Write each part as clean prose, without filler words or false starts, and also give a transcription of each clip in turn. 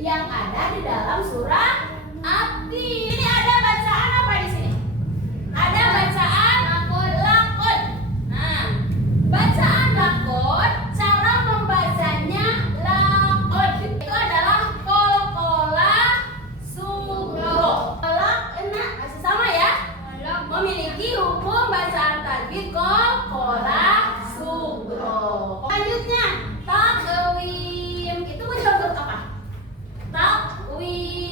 yang ada di dalam surah At-Tin. Ini ada bacaan apa di sini? Ada bacaan lakon. Nah, bacaan lakon, cara membacanya lakon itu adalah qalqalah sugro. Masih sama ya? Memiliki hukum bacaan tajwid qalqalah sugro. Selanjutnya takwim, itu bentuk apa? Takwim.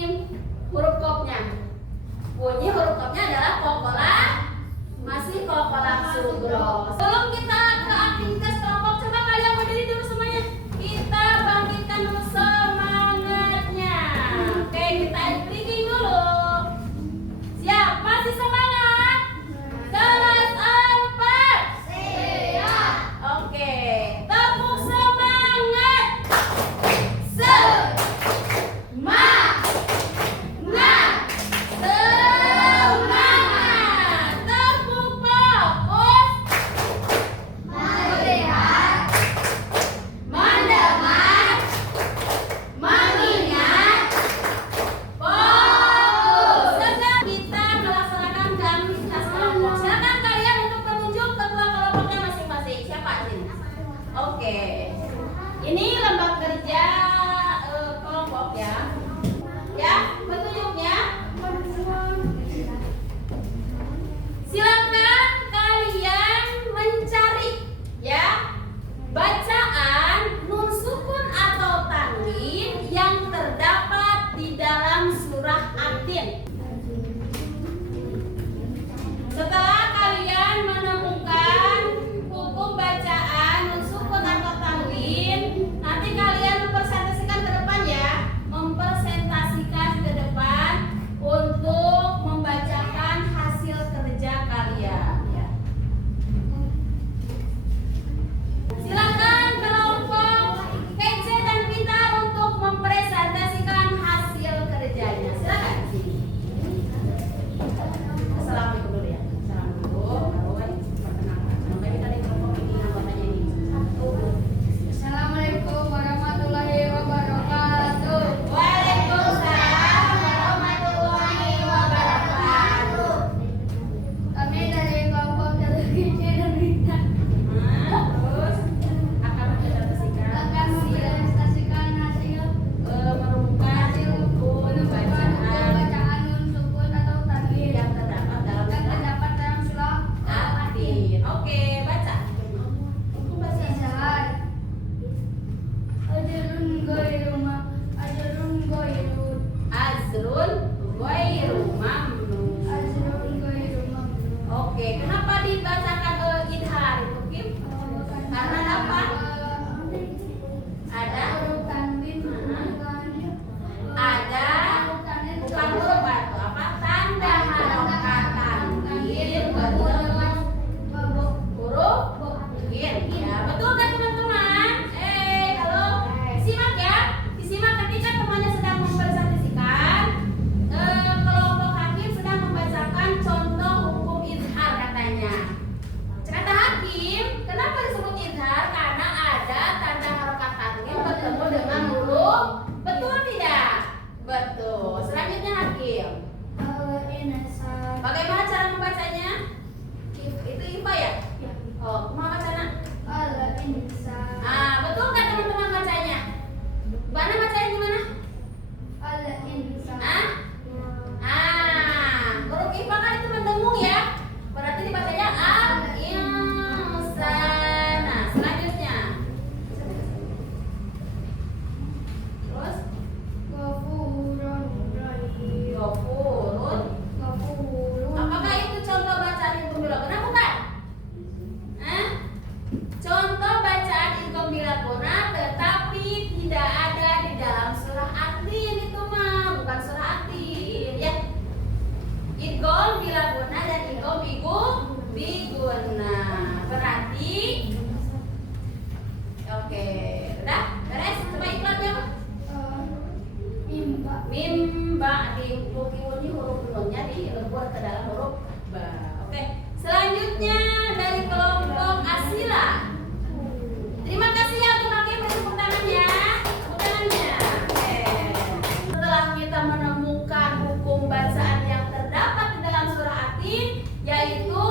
Mim ba di buki huruf nunnya dilebur ke dalam huruf ba. Oke. Selanjutnya dari kelompok asila. Terima kasih ya untuk kalian tepuk tangannya. Tepuk tangannya. Oke. Setelah kita menemukan hukum bacaan yang terdapat di dalam surah Atin, yaitu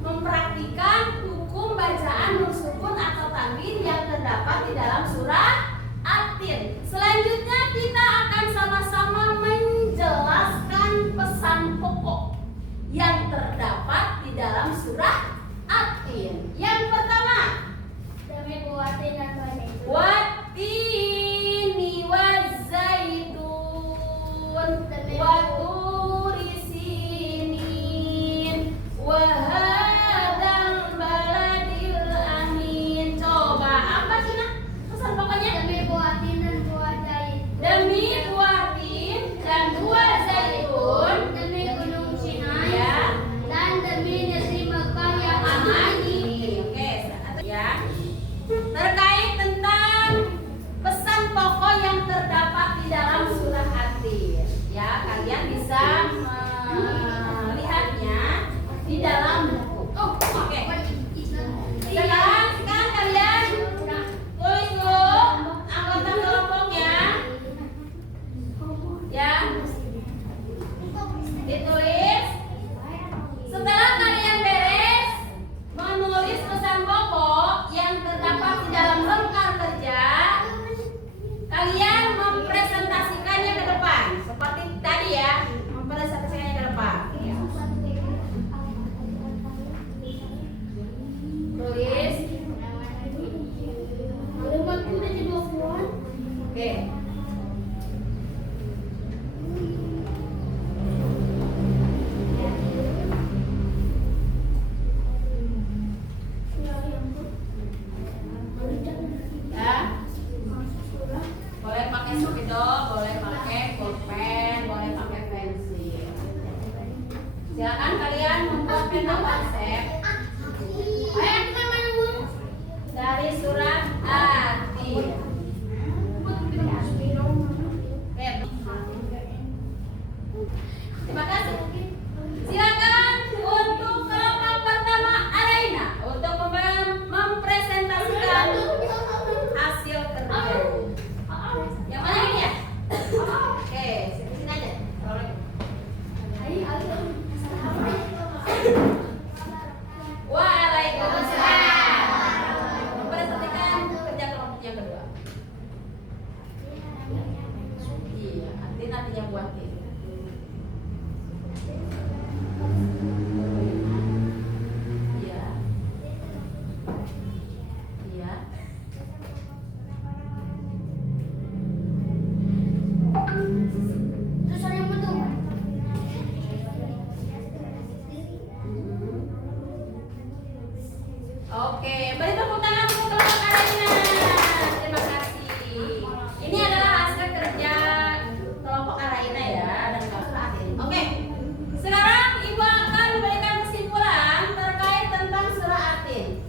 mempraktikkan hukum bacaan nun sukun atau tanwin yang terdapat di dalam surah Atin. Selanjutnya kita akan sama-sama menjelaskan pesan pokok yang terdapat di dalam surah Atin. Yang pertama, watini wazaitun waturi sinin wahadal baladil amin. Coba apa Cina? Pesan pokoknya? Demi buatin dan buah zaitun, demi gunung Sinai, ya, dan demi negeri Mekah yang aman. Oke, ya. Terkait tentang pesan pokok yang terdapat di dalam surah Atin, ya, kalian bisa melihatnya di dalam buku. Oh, oke. Sekarang kalian tulis dulu anggota kelompoknya, ya, ditulis. Setelah kalian beres menulis pesan pokok yang terdapat di dalam lembar kerja, kalian mempresentasikannya ke depan seperti tadi ya, mempresentasikannya ke depan. Tulis. Oke. Ya. Boleh pakai spidol, boleh pakai pulpen, boleh pakai pensil. Silakan kalian membuat peta konsep. Ayo kita main dari surat Atin. Terima kasih. Silakan untuk kelompok pertama Alaina untuk mempresentasikan hasil kerja. Yang mana ini ya? Oke, sini aja. Waalaikumsalam. Mempresentasikan kerja kelompok yang kedua. Iya, artinya buatin. Iya. Iya. Terus ada yang betul. Oke, beri tepuk tangan untuk kelompok Alaina. Terima kasih. Ini adalah hasil kerja kelompok Alaina ya dan kelompok Atin. Oke, sekarang Ibu akan memberikan kesimpulan terkait tentang surah Atin.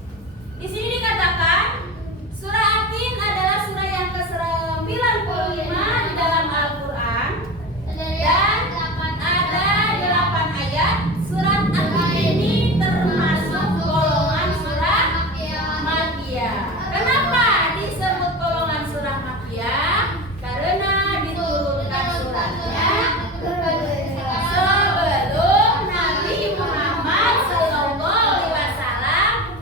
Di sini dikatakan surah Atin adalah surah yang ke-95 di dalam Al-Quran dan ada 8 ayat. Surat Atin ini termasuk golongan surah Makkiyah. Kenapa disebut golongan surah Makkiyah? Karena diturunkan suratnya sebelum Nabi Muhammad SAW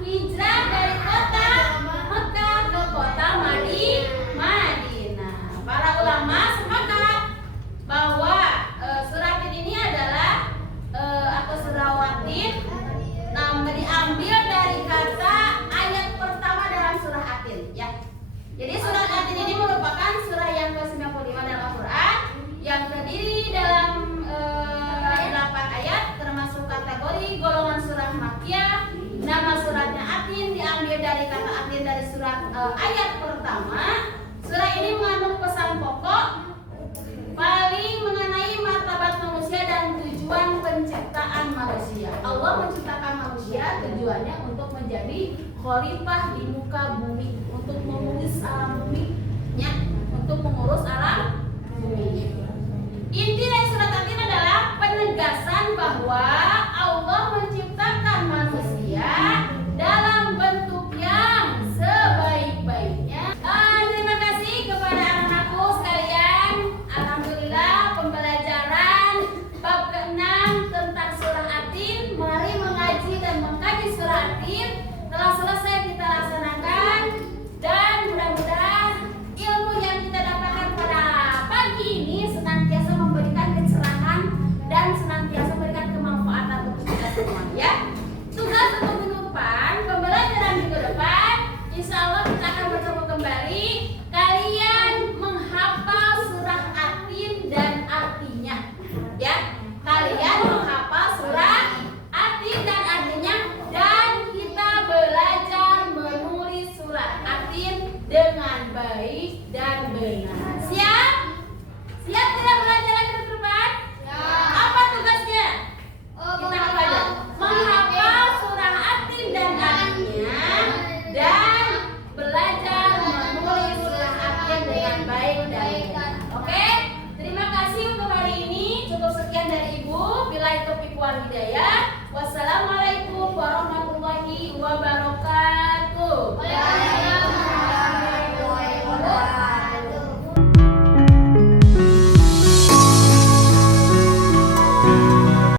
hijrah dari kota Mekah ke kota Madinah. Para ulama sepakat bahwa surah Atin ini adalah atau surah Atin diambil dari kata ayat pertama dalam surah Atin, ya. Jadi surah Atin ini merupakan surah yang ke-95 dalam Al-Quran yang terdiri dalam 8 ayat, termasuk kategori golongan surah Makkiyah. Nama suratnya Atin diambil dari kata Atin dari surat ayat pertama. Surah ini mengandung pesan pokok paling mengenai martabat manusia dan tujuan penciptaan manusia. Allah menciptakan manusia tujuannya untuk menjadi khalifah di muka bumi, untuk mengurus alam bumi, ya, untuk mengurus alam